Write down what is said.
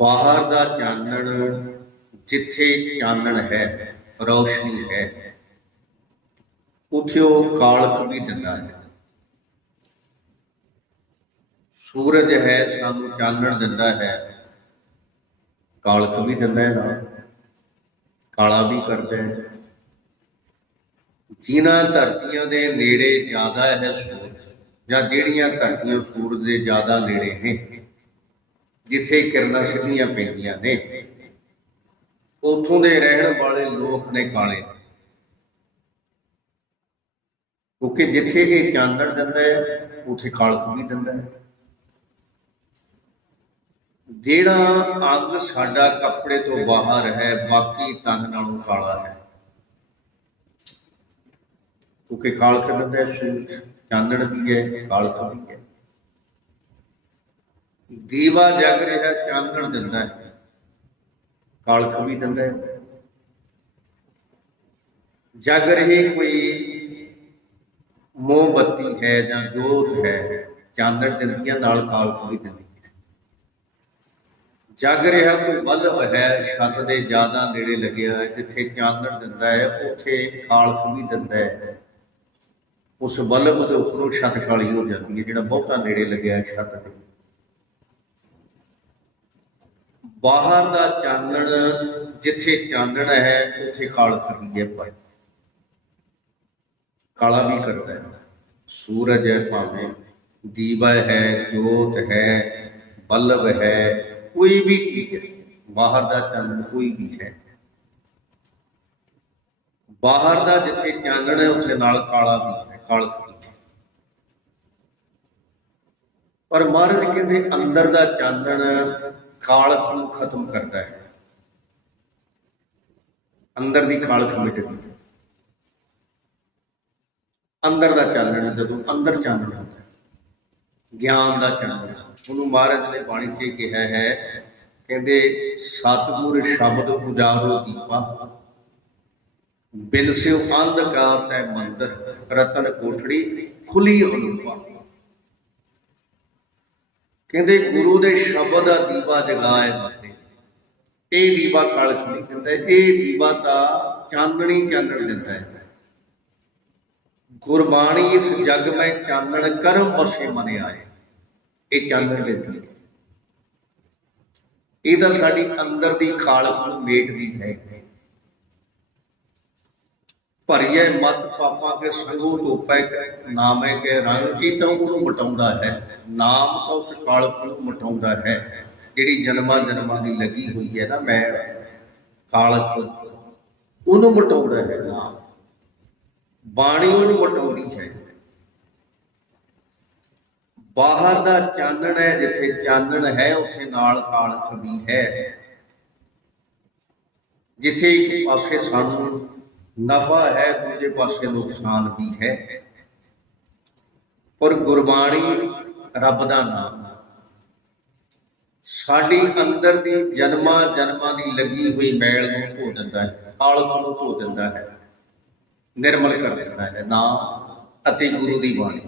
ਬਾਹਰ ਦਾ ਚਾਨਣ ਜਿੱਥੇ ਚਾਨਣ ਹੈ, ਰੌਸ਼ਨੀ ਹੈ, ਉੱਥੇ ਉਹ ਕਾਲਕ ਵੀ ਦਿੰਦਾ ਹੈ। ਸੂਰਜ ਹੈ, ਸਾਨੂੰ ਚਾਨਣ ਦਿੰਦਾ ਹੈ, ਕਾਲਕ ਵੀ ਦਿੰਦਾ ਹੈ ਨਾਲ, ਕਾਲਾ ਵੀ ਕਰਦਾ ਹੈ। ਜਿਨ੍ਹਾਂ ਧਰਤੀਆਂ ਦੇ ਨੇੜੇ ਜ਼ਿਆਦਾ ਹੈ ਸੂਰਜ, ਜਾਂ ਜਿਹੜੀਆਂ ਧਰਤੀਆਂ ਸੂਰਜ ਦੇ ਜ਼ਿਆਦਾ ਨੇੜੇ ਨੇ ਜਿੱਥੇ ਕਿਰਨਾਂ ਸਿੱਧੀਆਂ ਪੈਂਦੀਆਂ ਨੇ। ਉਥੋਂ ਦੇ ਰਹਿਣ ਵਾਲੇ ਲੋਕ ਨੇ ਕਾਲੇ। ਕਿਉਂਕਿ ਜਿੱਥੇ ਇਹ ਚਾਨਣ ਦਿੰਦਾ ਹੈ, ਉਥੇ ਕਾਲਕ ਵੀ ਦਿੰਦਾ ਹੈ। ਜਿਹੜਾ ਅੰਗ ਸਾਡਾ ਕੱਪੜੇ ਤੋਂ ਬਾਹਰ ਹੈ, ਬਾਕੀ ਤਨ ਨਾਲੋਂ ਕਾਲਾ ਹੈ। ਕਿਉਂਕਿ ਕਾਲਕ ਦਿੰਦਾ ਹੈ ਸੂਰਜ ਚਾਨਣ ਵੀ ਹੈ, ਕਾਲਕ ਵੀ ਹੈ। ਦੀਵਾ ਜਗ ਰਿਹਾ ਚਾਨਣ ਦਿੰਦਾ ਹੈ। ਕਾਲਖ ਵੀ ਦਿੰਦਾ ਹੈ। ਜਗ ਰਹੀ ਕੋਈ ਮੋਮਬੱਤੀ ਹੈ ਜਾਂ ਜੋਤ ਹੈ ਚਾਨਣ ਦਿੰਦੀ ਹੈ, ਨਾਲ ਕਾਲਖ ਵੀ ਦਿੰਦੀ ਹੈ। ਜਗ ਰਿਹਾ ਕੋਈ ਬਲਬ ਹੈ, ਛੱਤ ਦੇ ਜ਼ਿਆਦਾ ਨੇੜੇ ਲੱਗਿਆ ਹੈ, ਜਿੱਥੇ ਚਾਨਣ ਦਿੰਦਾ ਹੈ, ਉੱਥੇ ਕਾਲਖ ਵੀ ਦਿੰਦਾ ਹੈ। ਉਸ ਬਲਬ ਦੇ ਉੱਪਰੋਂ ਛੱਤ ਖਾਲੀ ਹੋ ਜਾਂਦੀ ਹੈ, ਜਿਹੜਾ ਬਹੁਤਾ ਨੇੜੇ ਲੱਗਿਆ ਹੈ ਛੱਤ ਦੇ ਬਾਹਰ ਦਾ ਚਾਨਣ, ਜਿੱਥੇ ਚਾਨਣ ਹੈ, ਉੱਥੇ ਕਾਲਕ ਵੀ ਹੈ ਭਾਈ ਕਾਲਾ ਵੀ ਕਰਦਾ ਹੈ। ਸੂਰਜ ਹੈ ਭਾਵੇਂ ਦੀਵਾ ਹੈ, ਜੋਤ ਹੈ, ਬਲਬ ਹੈ, ਕੋਈ ਵੀ ਚੀਜ਼ ਹੈ, ਬਾਹਰ ਦਾ ਚਾਨਣ ਕੋਈ ਵੀ ਹੈ। ਬਾਹਰ ਦਾ ਜਿੱਥੇ ਚਾਨਣ ਹੈ, ਉੱਥੇ ਨਾਲ ਕਾਲਾ ਵੀ ਹੈ ਕਾਲ ਵੀ ਹੈ ਪਰ ਮਹਾਰਾਜ ਕਹਿੰਦੇ ਅੰਦਰ ਦਾ ਚਾਨਣ ਕਾਲਖ ਨੂੰ ਖਤਮ ਕਰਦਾ ਹੈ। ਅੰਦਰ ਦੀ ਕਾਲਖ ਮਿਟਦੀ ਅੰਦਰ ਦਾ ਚਾਨਣ ਜਦੋਂ ਅੰਦਰ ਚਾਨਣ ਹੁੰਦਾ ਗਿਆਨ ਦਾ ਚਾਨਣ ਉਹਨੂੰ ਮਹਾਰਾਜ ਨੇ ਬਾਣੀ 'ਚ ਕਿਹਾ ਹੈ, ਕਹਿੰਦੇ ਸਤਿਗੁਰ ਸ਼ਬਦ ਉਜਾਰੋ ਦੀਪਾ। ਬਿਨ ਸਿਉ ਅੰਧਕਾਰ ਤੈ ਮੰਦਰ, ਰਤਨ ਕੋਠੜੀ ਖੁੱਲੀ ਅਨੂਪਾ ਕਹਿੰਦੇ ਗੁਰੂ ਦੇ ਸ਼ਬਦ ਦਾ ਦੀਵਾ ਜਗਾਏ ਮਤੇ ਇਹ ਦੀਵਾ ਕਾਲਖ ਨਹੀਂ ਦਿੰਦਾ ਇਹ ਦੀਵਾ ਤਾਂ ਚਾਨਣੀ ਚਾਨਣ ਦਿੰਦਾ ਹੈ। ਗੁਰਬਾਣੀ ਇਸ ਜਗ ਮੈਂ ਚਾਨਣ ਕਰਮ ਵਸੇ ਮਨ ਆਏ ਇਹ ਚਾਨਣ ਦਿੰਦੀ ਹੈ ਇਹ ਤਾਂ ਸਾਡੀ ਅੰਦਰ ਦੀ ਖਾਲਕ ਨੂੰ ਮੇਟਦੀ ਹੈ। ਭਰੀਏ ਮਤ ਪਾਪਾਂ ਕੇ ਸੰਗੋ ਧੋਪੈ ਨਾਮੈ ਕੇ ਰੰਗ, ਇਹ ਤਾਂ ਉਹਨੂੰ ਮਟਾਉਂਦਾ ਹੈ। ਨਾਮ ਤਾਂ ਉਸ ਕਾਲਕ ਨੂੰ ਮਟਾਉਂਦਾ ਹੈ। ਜਿਹੜੀ ਜਨਮਾਂ ਜਨਮਾਂ ਦੀ ਲੱਗੀ ਹੋਈ ਹੈ ਨਾ ਮੈਂ ਕਾਲਕ ਉਹਨੂੰ ਮਟਾਉਂਦਾ ਹੈ ਨਾਮ। ਬਾਣੀ ਉਹਨੂੰ ਮਟਾਉਂਦੀ ਹੈ। ਬਾਹਰ ਦਾ ਚਾਨਣ ਹੈ, ਜਿੱਥੇ ਚਾਨਣ ਹੈ, ਉੱਥੇ ਨਾਲ ਕਾਲਖ ਵੀ ਹੈ। ਜਿੱਥੇ ਇੱਕ ਪਾਸੇ ਸਾਨੂੰ ਨਫਾ ਹੈ, ਦੂਜੇ ਪਾਸੇ ਨੁਕਸਾਨ ਵੀ ਹੈ। ਪਰ ਗੁਰਬਾਣੀ ਰੱਬ ਦਾ ਨਾਮ ਸਾਡੀ ਅੰਦਰ ਦੀ ਜਨਮਾਂ ਜਨਮਾਂ ਦੀ ਲੱਗੀ ਹੋਈ ਮੈਲ ਨੂੰ ਧੋ ਦਿੰਦਾ ਹੈ ਕਾਲਖ ਨੂੰ ਧੋ ਦਿੰਦਾ ਹੈ, ਨਿਰਮਲ ਕਰ ਦਿੰਦਾ ਹੈ। ਨਾਮ ਅਤੇ ਗੁਰੂ ਦੀ ਬਾਣੀ।